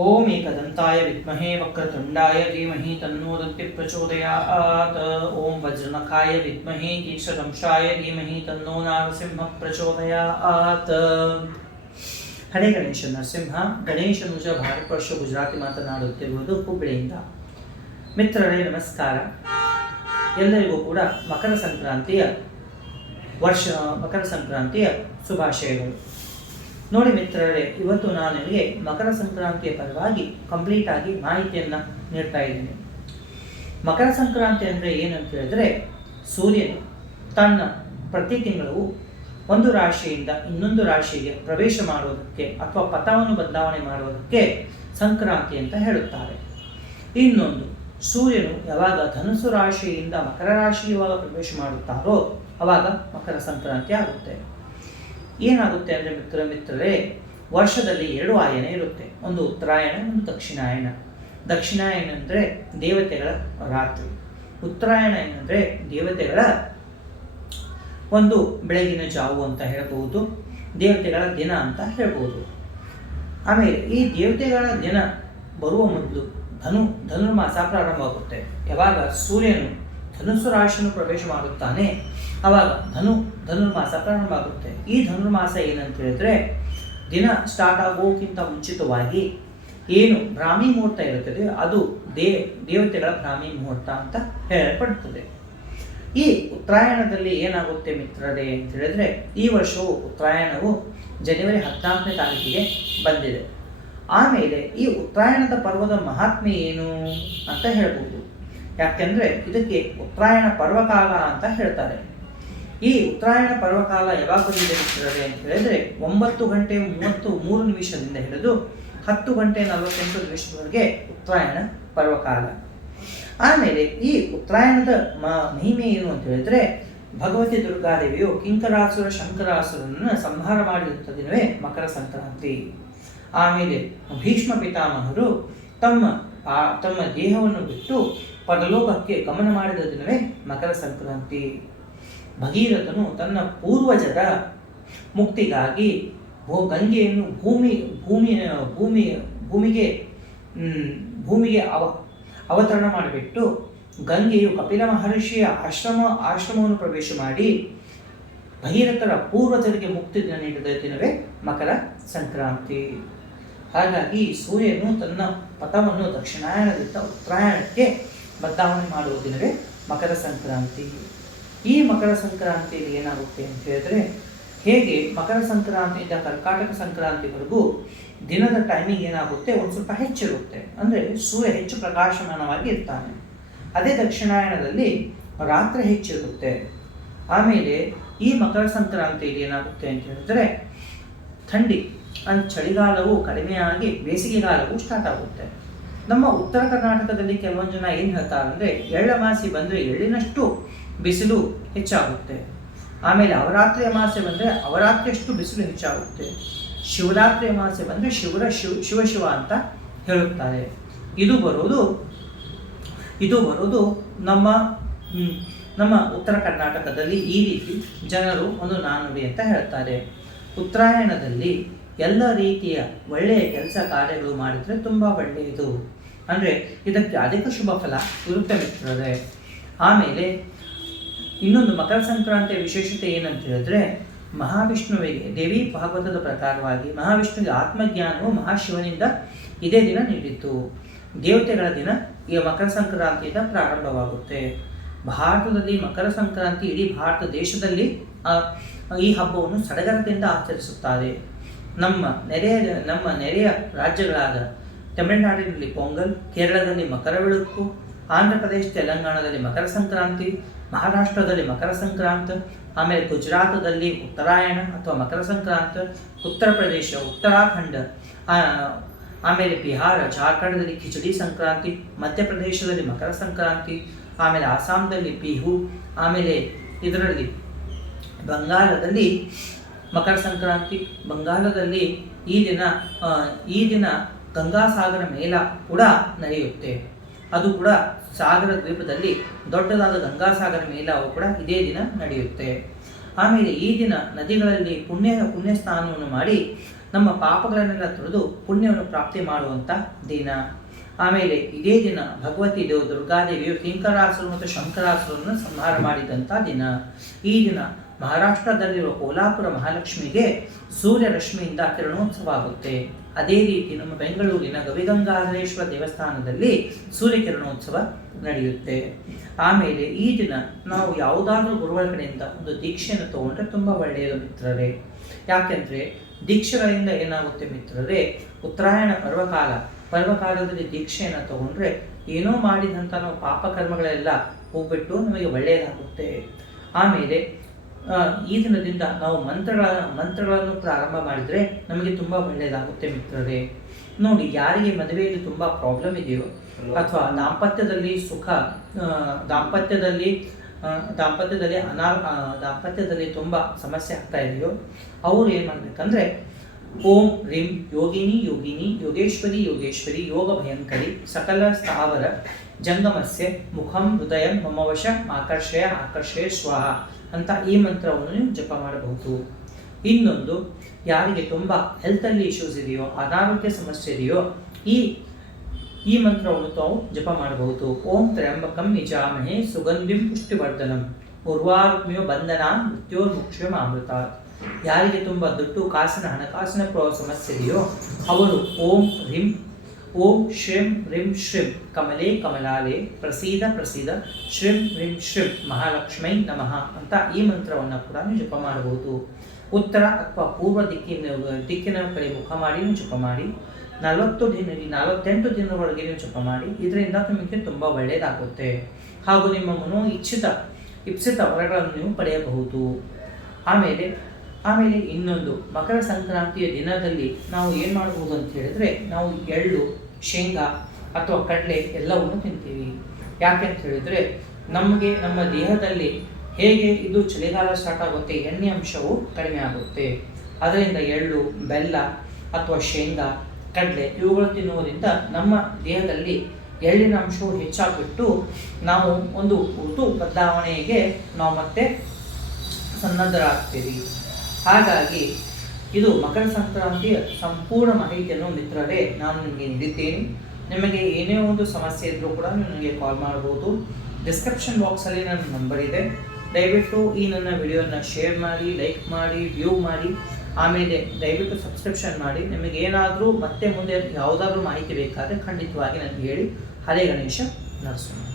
ಓಂ ಏಕದಂತಾಯ ವಿದ್ಮಹೇ ವಕ್ರತುಂಡಾಯ ಧೀಮಹಿ ತನ್ನೋ ದತ್ತಿ ಪ್ರಚೋದಯಾತ್. ಓಂ ವಜ್ರನಖಾಯ ವಿದ್ಮಹಿ ಕೀಕ್ಷದಂಶಾಯ ಧೀಮಹಿ ತನ್ನೋ ನಾರಸಿಂಹ ಪ್ರಚೋದಯಾತ್. ಹರೇ ಗಣೇಶ ನರಸಿಂಹ, ಗಣೇಶ ನುಜ ಭಾರತವರ್ಷ ಗುಜರಾತಿ ಮಾತನಾಡುತ್ತಿರುವುದು ಹುಬ್ಬಳ್ಳಿಯಿಂದ ಮಿತ್ರರೇ, ನಮಸ್ಕಾರ. ಎಲ್ಲರಿಗೂ ಕೂಡ ಮಕರ ಸಂಕ್ರಾಂತಿಯ ವರ್ಷ, ಮಕರ ಸಂಕ್ರಾಂತಿಯ ಶುಭಾಶಯಗಳು. ನೋಡಿ ಮಿತ್ರರೇ, ಇವತ್ತು ನಾನು ನಿಮಗೆ ಮಕರ ಸಂಕ್ರಾಂತಿಯ ಪರವಾಗಿ ಕಂಪ್ಲೀಟ್ ಆಗಿ ಮಾಹಿತಿಯನ್ನು ನೀಡ್ತಾ ಇದ್ದೀನಿ. ಮಕರ ಸಂಕ್ರಾಂತಿ ಅಂದರೆ ಏನಂತ ಹೇಳಿದ್ರೆ, ಸೂರ್ಯನು ತನ್ನ ಪ್ರತಿ ತಿಂಗಳು ಒಂದು ರಾಶಿಯಿಂದ ಇನ್ನೊಂದು ರಾಶಿಗೆ ಪ್ರವೇಶ ಮಾಡುವುದಕ್ಕೆ ಅಥವಾ ಪಥವನ್ನು ಬದಲಾವಣೆ ಮಾಡುವುದಕ್ಕೆ ಸಂಕ್ರಾಂತಿ ಅಂತ ಹೇಳುತ್ತಾರೆ. ಇನ್ನೊಂದು, ಸೂರ್ಯನು ಯಾವಾಗ ಧನುಸು ರಾಶಿಯಿಂದ ಮಕರ ರಾಶಿಯುವಾಗ ಯಾವಾಗ ಪ್ರವೇಶ ಮಾಡುತ್ತಾರೋ ಅವಾಗ ಮಕರ ಸಂಕ್ರಾಂತಿ ಆಗುತ್ತೆ. ಏನಾಗುತ್ತೆ ಅಂದರೆ ಮಿತ್ರ ಮಿತ್ರರೇ ವರ್ಷದಲ್ಲಿ ಎರಡು ಆಯನ ಇರುತ್ತೆ. ಒಂದು ಉತ್ತರಾಯಣ, ಒಂದು ದಕ್ಷಿಣಾಯನ. ದಕ್ಷಿಣಾಯನ ಅಂದರೆ ದೇವತೆಗಳ ರಾತ್ರಿ. ಉತ್ತರಾಯಣ ಏನಂದರೆ ದೇವತೆಗಳ ಒಂದು ಬೆಳಗಿನ ಜಾವು ಅಂತ ಹೇಳಬಹುದು, ದೇವತೆಗಳ ದಿನ ಅಂತ ಹೇಳ್ಬೋದು ಆಮೇಲೆ ಈ ದೇವತೆಗಳ ದಿನ ಬರುವ ಮೊದಲು ಧನು, ಧನುರ್ಮಾಸ ಪ್ರಾರಂಭವಾಗುತ್ತೆ. ಯಾವಾಗ? ಸೂರ್ಯನು ಧನುಸ್ಸು ರಾಶಿಯನ್ನು ಪ್ರವೇಶ ಮಾಡುತ್ತಾನೆ. ಅವಾಗ ಧನು, ಧನುರ್ಮಾಸ ಪ್ರಾರಂಭ ಆಗುತ್ತೆ ಈ ಧನುರ್ಮಾಸ ಏನಂತ ಹೇಳಿದ್ರೆ, ದಿನ ಸ್ಟಾರ್ಟ್ ಆಗೋಕ್ಕಿಂತ ಮುಂಚಿತವಾಗಿ ಏನು ಬ್ರಾಹ್ಮಿ ಮುಹೂರ್ತ ಇರುತ್ತದೆ, ಅದು ದೇ, ದೇವತೆಗಳ ಬ್ರಾಹ್ಮಿ ಮುಹೂರ್ತ ಅಂತ ಹೇಳಲ್ಪಡುತ್ತದೆ. ಈ ಉತ್ತರಾಯಣದಲ್ಲಿ ಏನಾಗುತ್ತೆ ಮಿತ್ರರೇ ಅಂತ ಹೇಳಿದ್ರೆ, ಈ ವರ್ಷವು ಉತ್ತರಾಯಣವು ಜನವರಿ ಹದಿನಾಲ್ಕನೇ ತಾರೀಕಿಗೆ ಬಂದಿದೆ. ಆಮೇಲೆ ಈ ಉತ್ತರಾಯಣದ ಪರ್ವದ ಮಹಾತ್ಮೆ ಏನು ಅಂತ ಹೇಳ್ಬೋದು. ಯಾಕೆಂದ್ರೆ ಇದಕ್ಕೆ ಉತ್ತರಾಯಣ ಪರ್ವಕಾಲ ಅಂತ ಹೇಳ್ತಾರೆ. ಈ ಉತ್ತರಾಯಣ ಪರ್ವಕಾಲ ಯಾವಾಗ ಮಿತ್ರರೇ ಅಂತ ಹೇಳಿದ್ರೆ ಒಂಬತ್ತು ಗಂಟೆ ಮೂವತ್ತು ಮೂರು ನಿಮಿಷದಿಂದ ಹಿಡಿದು ಹತ್ತು ಗಂಟೆ ನಲವತ್ತೆಂಟು ನಿಮಿಷದವರೆಗೆ ಉತ್ತರಾಯಣ ಪರ್ವಕಾಲ. ಆಮೇಲೆ ಈ ಉತ್ತರಾಯಣದ ಮಹಿಮೆ ಏನು ಅಂತ ಹೇಳಿದ್ರೆ ಭಗವತಿ ದುರ್ಗಾದೇವಿಯು ಕಿಂಕರಾಸುರ ಶಂಕರಾಸುರನನ್ನು ಸಂಹಾರ ಮಾಡಿರುತ್ತ ದಿನವೇ ಮಕರ ಸಂಕ್ರಾಂತಿ. ಆಮೇಲೆ ಭೀಷ್ಮ ಪಿತಾಮಹರು ತಮ್ಮ ತಮ್ಮ ದೇಹವನ್ನು ಬಿಟ್ಟು ಪರಲೋಕಕ್ಕೆ ಗಮನ ಮಾಡಿದ ದಿನವೇ ಮಕರ ಸಂಕ್ರಾಂತಿ. ಭಗೀರಥನು ತನ್ನ ಪೂರ್ವಜರ ಮುಕ್ತಿಗಾಗಿ ಭೂ ಗಂಗೆಯನ್ನು ಭೂಮಿ ಭೂಮಿ ಭೂಮಿ, ಭೂಮಿಗೆ ಭೂಮಿಗೆ ಅವ, ಅವತರಣ ಮಾಡಿಬಿಟ್ಟು ಗಂಗೆಯು ಕಪಿಲ ಮಹರ್ಷಿಯ ಆಶ್ರಮ, ಆಶ್ರಮವನ್ನು ಪ್ರವೇಶ ಮಾಡಿ ಭಗೀರಥರ ಪೂರ್ವಜರಿಗೆ ಮುಕ್ತಿ ದಿನ ನೀಡಿದ ದಿನವೇ ಮಕರ ಸಂಕ್ರಾಂತಿ. ಹಾಗಾಗಿ ಸೂರ್ಯನು ತನ್ನ ಪಥವನ್ನು ದಕ್ಷಿಣಾಯನದಿಂದ ಉತ್ತರಾಯಣಕ್ಕೆ ಬದಲಾವಣೆ ಮಾಡುವ ದಿನವೇ ಮಕರ ಸಂಕ್ರಾಂತಿ. ಈ ಮಕರ ಸಂಕ್ರಾಂತಿಯಲ್ಲಿ ಏನಾಗುತ್ತೆ ಅಂತ ಹೇಳಿದ್ರೆ, ಹೇಗೆ ಮಕರ ಸಂಕ್ರಾಂತಿಯಿಂದ ಕರ್ಕಾಟಕ ಸಂಕ್ರಾಂತಿವರೆಗೂ ದಿನದ ಟೈಮಿಂಗ್ ಏನಾಗುತ್ತೆ? ಒಂದು ಸ್ವಲ್ಪ ಹೆಚ್ಚಿರುತ್ತೆ. ಅಂದರೆ ಸೂರ್ಯ ಹೆಚ್ಚು ಪ್ರಕಾಶಮಾನವಾಗಿ ಇರ್ತಾನೆ. ಅದೇ ದಕ್ಷಿಣಾಯಣದಲ್ಲಿ ರಾತ್ರಿ ಹೆಚ್ಚಿರುತ್ತೆ. ಆಮೇಲೆ ಈ ಮಕರ ಸಂಕ್ರಾಂತಿಯಲ್ಲಿ ಏನಾಗುತ್ತೆ ಅಂತ ಹೇಳಿದ್ರೆ, ಥಂಡಿ ಅಂದ್ರೆ ಚಳಿಗಾಲವು ಕಡಿಮೆಯಾಗಿ ಬೇಸಿಗೆಗಾಲವು ಸ್ಟಾರ್ಟ್ ಆಗುತ್ತೆ. ನಮ್ಮ ಉತ್ತರ ಕರ್ನಾಟಕದಲ್ಲಿ ಕೆಲವೊಂದು ಜನ ಏನು ಹೇಳ್ತಾರೆ ಅಂದರೆ, ಎಳ್ಳಮಾಸಿ ಬಂದರೆ ಎಳ್ಳಿನಷ್ಟು ಬಿಸಿಲು ಹೆಚ್ಚಾಗುತ್ತೆ. ಆಮೇಲೆ ಅವರಾತ್ರಿ ಅಮಾಸೆ ಬಂದರೆ ಅವರಾತ್ರಿಯಷ್ಟು ಬಿಸಿಲು ಹೆಚ್ಚಾಗುತ್ತೆ. ಶಿವರಾತ್ರಿ ಅಮಾಸೆ ಬಂದರೆ ಶಿವರ ಶಿವ ಶಿವ ಶಿವ ಅಂತ ಹೇಳುತ್ತಾರೆ. ಇದು ಬರೋದು ಇದು ಬರೋದು ನಮ್ಮ ನಮ್ಮ ಉತ್ತರ ಕರ್ನಾಟಕದಲ್ಲಿ ಈ ರೀತಿ ಜನರು ಒಂದು ನಾನುಡಿ ಅಂತ ಹೇಳ್ತಾರೆ. ಉತ್ತರಾಯಣದಲ್ಲಿ ಎಲ್ಲ ರೀತಿಯ ಒಳ್ಳೆಯ ಕೆಲಸ ಕಾರ್ಯಗಳು ಮಾಡಿದರೆ ತುಂಬ ಒಳ್ಳೆಯದು. ಅಂದರೆ ಇದಕ್ಕೆ ಅಧಿಕ ಶುಭ ಫಲ ಇರುತ್ತೆ ಆಮೇಲೆ ಇನ್ನೊಂದು ಮಕರ ಸಂಕ್ರಾಂತಿಯ ವಿಶೇಷತೆ ಏನಂತ ಹೇಳಿದ್ರೆ, ಮಹಾವಿಷ್ಣುವಿಗೆ, ದೇವಿ ಭಾಗವತದ ಪ್ರಕಾರವಾಗಿ ಮಹಾವಿಷ್ಣುವಿಗೆ ಆತ್ಮಜ್ಞಾನವು ಮಹಾಶಿವನಿಂದ ಇದೇ ದಿನ ನೀಡಿತ್ತು. ದೇವತೆಗಳ ದಿನ ಈ ಮಕರ ಸಂಕ್ರಾಂತಿಯಿಂದ ಪ್ರಾರಂಭವಾಗುತ್ತೆ. ಭಾರತದಲ್ಲಿ ಮಕರ ಸಂಕ್ರಾಂತಿ ಇಡೀ ಭಾರತ ದೇಶದಲ್ಲಿ ಈ ಹಬ್ಬವನ್ನು ಸಡಗರದಿಂದ ಆಚರಿಸುತ್ತಾರೆ. ನಮ್ಮ ನೆರೆಯ ನಮ್ಮ ನೆರೆಯ ರಾಜ್ಯಗಳಾದ ತಮಿಳುನಾಡಿನಲ್ಲಿ ಪೊಂಗಲ್, ಕೇರಳದಲ್ಲಿ ಮಕರ ಬೆಳಕು ಆಂಧ್ರ ಪ್ರದೇಶ ತೆಲಂಗಾಣದಲ್ಲಿ ಮಕರ ಸಂಕ್ರಾಂತಿ, ಮಹಾರಾಷ್ಟ್ರದಲ್ಲಿ ಮಕರ ಸಂಕ್ರಾಂತಿ, ಆಮೇಲೆ ಗುಜರಾತದಲ್ಲಿ ಉತ್ತರಾಯಣ ಅಥವಾ ಮಕರ ಸಂಕ್ರಾಂತಿ, ಉತ್ತರ ಪ್ರದೇಶ, ಉತ್ತರಾಖಂಡ ಆಮೇಲೆ ಬಿಹಾರ, ಜಾರ್ಖಂಡದಲ್ಲಿ ಖಿಚಡಿ ಸಂಕ್ರಾಂತಿ ಮಧ್ಯಪ್ರದೇಶದಲ್ಲಿ ಮಕರ ಸಂಕ್ರಾಂತಿ, ಆಮೇಲೆ ಅಸ್ಸಾಂದಲ್ಲಿ ಬಿಹು, ಆಮೇಲೆ ಇದರಲ್ಲಿ ಬಂಗಾಳದಲ್ಲಿ ಮಕರ ಸಂಕ್ರಾಂತಿ ಬಂಗಾಲದಲ್ಲಿ ಈ ದಿನ ಈ ದಿನ ಗಂಗಾಸಾಗರ ಮೇಳ ಕೂಡ ನಡೆಯುತ್ತೆ. ಅದು ಕೂಡ ಸಾಗರ ದ್ವೀಪದಲ್ಲಿ ದೊಡ್ಡದಾದ ಗಂಗಾಸಾಗರ ಮೇಳವು ಕೂಡ ಇದೇ ದಿನ ನಡೆಯುತ್ತೆ. ಆಮೇಲೆ ಈ ದಿನ ನದಿಗಳಲ್ಲಿ ಪುಣ್ಯ ಪುಣ್ಯ ಸ್ನಾನವನ್ನು ಮಾಡಿ ನಮ್ಮ ಪಾಪಗಳನ್ನೆಲ್ಲ ತೊಳೆದು ಪುಣ್ಯವನ್ನು ಪ್ರಾಪ್ತಿ ಮಾಡುವಂಥ ದಿನ. ಆಮೇಲೆ ಇದೇ ದಿನ ಭಗವತಿ ದೇವ ದುರ್ಗಾದೇವಿಯು ಕಿಂಕರಾಸುರು ಮತ್ತು ಶಂಕರಾಸುರನ್ನು ಸಂಹಾರ ಮಾಡಿದಂಥ ದಿನ. ಈ ದಿನ ಮಹಾರಾಷ್ಟ್ರದಲ್ಲಿರುವ ಕೋಲಾಪುರ ಮಹಾಲಕ್ಷ್ಮಿಗೆ ಸೂರ್ಯ ರಶ್ಮಿಯಿಂದ ಕಿರಣೋತ್ಸವ ಆಗುತ್ತೆ. ಅದೇ ರೀತಿ ನಮ್ಮ ಬೆಂಗಳೂರಿನ ಗವಿಗಂಗಾಧರೇಶ್ವರ ದೇವಸ್ಥಾನದಲ್ಲಿ ಸೂರ್ಯ ಕಿರಣೋತ್ಸವ ನಡೆಯುತ್ತೆ. ಆಮೇಲೆ ಈ ದಿನ ನಾವು ಯಾವುದಾದ್ರೂ ಗುರುಗಳ ಕಡೆಯಿಂದ ಒಂದು ದೀಕ್ಷೆಯನ್ನು ತಗೊಂಡ್ರೆ ತುಂಬ ಒಳ್ಳೆಯದು ಮಿತ್ರರೇ. ಯಾಕೆಂದರೆ ದೀಕ್ಷೆಗಳಿಂದ ಏನಾಗುತ್ತೆ ಮಿತ್ರರೇ, ಉತ್ತರಾಯಣ ಪರ್ವಕಾಲ, ಪರ್ವಕಾಲದಲ್ಲಿ ದೀಕ್ಷೆಯನ್ನು ತಗೊಂಡ್ರೆ ಏನೋ ಮಾಡಿದಂಥ ನಾವು ಪಾಪಕರ್ಮಗಳೆಲ್ಲ ಹೋಗ್ಬಿಟ್ಟು ನಮಗೆ ಒಳ್ಳೆಯದಾಗುತ್ತೆ ಆಮೇಲೆ ಈ ದಿನದಿಂದ ನಾವು ಮಂತ್ರಗಳ ಮಂತ್ರಗಳನ್ನು ಪ್ರಾರಂಭ ಮಾಡಿದರೆ ನಮಗೆ ತುಂಬ ಒಳ್ಳೆಯದಾಗುತ್ತೆ ಮಿತ್ರರೇ. ನೋಡಿ, ಯಾರಿಗೆ ಮದುವೆಯಲ್ಲಿ ತುಂಬ ಪ್ರಾಬ್ಲಮ್ ಇದೆಯೋ ಅಥವಾ ದಾಂಪತ್ಯದಲ್ಲಿ ಸುಖ ದಾಂಪತ್ಯದಲ್ಲಿ ದಾಂಪತ್ಯದಲ್ಲಿ ಅನಾ ದಾಂಪತ್ಯದಲ್ಲಿ ತುಂಬ ಸಮಸ್ಯೆ ಆಗ್ತಾ ಇದೆಯೋ, ಅವರು ಏನು ಮಾಡಬೇಕಂದ್ರೆ ಓಂ ರಿಂ ಯೋಗಿನಿ ಯೋಗಿನಿ ಯೋಗೇಶ್ವರಿ ಯೋಗೇಶ್ವರಿ ಯೋಗ ಭಯಂಕರಿ ಸಕಲ ಸ್ಥಾವರ ಜಂಗಮಸ್ಯ ಮುಖಂ ಹೃದಯ ಮಮವಶ ಆಕರ್ಷಯ ಆಕರ್ಷಯ ಸ್ವಾಹ. ಅಂತ ಈ ಮಂತ್ರವನ್ನು ನೀವು ಜಪ ಮಾಡಬಹುದು. ಇನ್ನೊಂದು, ಯಾರಿಗೆ ತುಂಬ ಹೆಲ್ತಲ್ಲಿ ಇಶ್ಯೂಸ್ ಇದೆಯೋ, ಅನಾರೋಗ್ಯ ಸಮಸ್ಯೆ ಇದೆಯೋ, ಈ ಈ ಮಂತ್ರವನ್ನು ತಾವು ಜಪ ಮಾಡಬಹುದು. ಓಂ ತ್ರಯಂಬಕಂ ನಿಜಾಮಹೇ ಸುಗಂಧಿಂ ಪುಷ್ಟಿವರ್ಧನಂ ಉರ್ವಾರುಗ್ಮ್ಯೋ ಬಂಧನ ಮೃತ್ಯೋರ್ಮುಕ್ಷ್ಯಂ ಅಮೃತ ಯಾರಿಗೆ ತುಂಬ ದುಡ್ಡು, ಕಾಸಿನ ಹಣಕಾಸಿನ ಸಮಸ್ಯೆ ಇದೆಯೋ, ಅವರು ಓಂ ಹ್ರೀಂ ಓಂ ಶ್ರೀಂ ಹ್ರೀಂ ಶ್ರೀಂ ಕಮಲೇ ಕಮಲಾಲೆ ಪ್ರಸೀದ ಪ್ರಸೀದ ಶ್ರೀಂ ಹ್ರೀಂ ಶ್ರೀಂ ಮಹಾಲಕ್ಷ್ಮೈ ನಮಃ ಅಂತ ಈ ಮಂತ್ರವನ್ನು ಕೂಡ ನೀವು ಜಪ ಮಾಡಬಹುದು. ಉತ್ತರ ಅಥವಾ ಪೂರ್ವ ದಿಕ್ಕಿನ ದಿಕ್ಕಿನ ಕಡೆ ಮುಖ ಮಾಡಿ ನೀವು ಜಪ ಮಾಡಿ. ನಲವತ್ತು ದಿನ ನಲವತ್ತೆಂಟು ದಿನದೊಳಗೆ ನೀವು ಜಪ ಮಾಡಿ. ಇದರಿಂದ ನಿಮಗೆ ತುಂಬ ಒಳ್ಳೆಯದಾಗುತ್ತೆ ಹಾಗೂ ನಿಮ್ಮ ಮನೋ ಇಚ್ಛಿತ ಇಪ್ಸಿತ ವರಗಳನ್ನು ನೀವು ಪಡೆಯಬಹುದು. ಆಮೇಲೆ ಆಮೇಲೆ ಇನ್ನೊಂದು, ಮಕರ ಸಂಕ್ರಾಂತಿಯ ದಿನದಲ್ಲಿ ನಾವು ಏನು ಮಾಡ್ಬೋದು ಅಂತ ಹೇಳಿದ್ರೆ, ನಾವು ಎಳ್ಳು, ಶೇಂಗಾ ಅಥವಾ ಕಡಲೆ ಎಲ್ಲವನ್ನು ತಿಂತೀವಿ. ಯಾಕೆ ಅಂತ ಹೇಳಿದ್ರೆ, ನಮಗೆ ನಮ್ಮ ದೇಹದಲ್ಲಿ ಹೇಗೆ ಇದು ಚಳಿಗಾಲ ಸ್ಟಾರ್ಟ್ ಆಗುತ್ತೆ, ಎಣ್ಣೆ ಅಂಶವು ಕಡಿಮೆ ಆಗುತ್ತೆ. ಅದರಿಂದ ಎಳ್ಳು, ಬೆಲ್ಲ ಅಥವಾ ಶೇಂಗಾ, ಕಡಲೆ ಇವುಗಳು ತಿನ್ನುವುದರಿಂದ ನಮ್ಮ ದೇಹದಲ್ಲಿ ಎಳ್ಳಿನ ಅಂಶವು ಹೆಚ್ಚಾಗಿಬಿಟ್ಟು ನಾವು ಒಂದು ಋತು ಬದಲಾವಣೆಗೆ ನಾವು ಮತ್ತೆ ಸನ್ನದ್ಧರಾಗ್ತೀವಿ. ಹಾಗಾಗಿ ಇದು ಮಕರ ಸಂಕ್ರಾಂತಿಯ ಸಂಪೂರ್ಣ ಮಾಹಿತಿಯನ್ನು ಮಿತ್ರರೇ ನಾನು ನಿಮಗೆ ನೀಡಿದ್ದೇನೆ. ನಿಮಗೆ ಏನೇ ಒಂದು ಸಮಸ್ಯೆ ಇದ್ದರೂ ಕೂಡ ನನಗೆ ಕಾಲ್ ಮಾಡ್ಬೋದು. ಡಿಸ್ಕ್ರಿಪ್ಷನ್ ಬಾಕ್ಸಲ್ಲಿ ನನ್ನ ನಂಬರ್ ಇದೆ. ದಯವಿಟ್ಟು ಈ ನನ್ನ ವಿಡಿಯೋನ ಶೇರ್ ಮಾಡಿ ಲೈಕ್ ಮಾಡಿ ವ್ಯೂ ಮಾಡಿ. ಆಮೇಲೆ ದಯವಿಟ್ಟು ಸಬ್ಸ್ಕ್ರಿಪ್ಷನ್ ಮಾಡಿ. ನಿಮಗೆ ಏನಾದರೂ ಮತ್ತೆ ಮುಂದೆ ಯಾವುದಾದ್ರೂ ಮಾಹಿತಿ ಬೇಕಾದರೆ ಖಂಡಿತವಾಗಿ ನನಗೆ ಹೇಳಿ. ಹರೇ ಗಣೇಶ, ನರಸಿಂಹ.